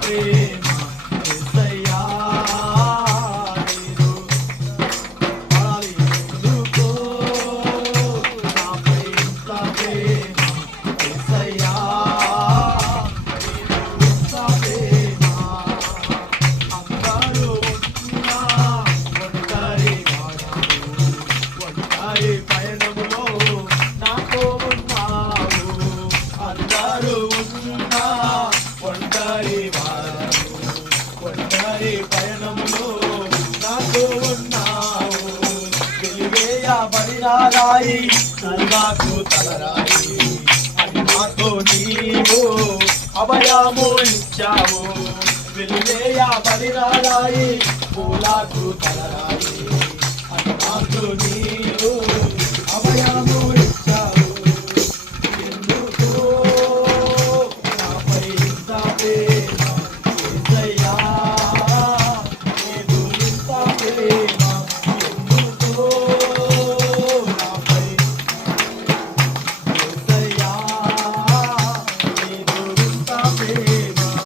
ప్రేమ యేసయ్యా నీదు ఎందుకో నాపై ఇంత ప్రేమ యేసయ్యా నీదు ఇంత ప్రేమ అందరూ ఉన్నా ఒంటరి వాడవు ఒంటరి పయనములో నాతో ఉన్నావు అందరూ ఉన్నా ఒంటరి వాడవు ఒంటరి పయనములో నాతో ఉన్నావు వెలివేయబడినారాయి నాకు తలరాయి అని నాతో నీవు అభయము ఇచ్చావు వెలివేయబడినారాయి పూలకు తలరాయి అని నాతో నీ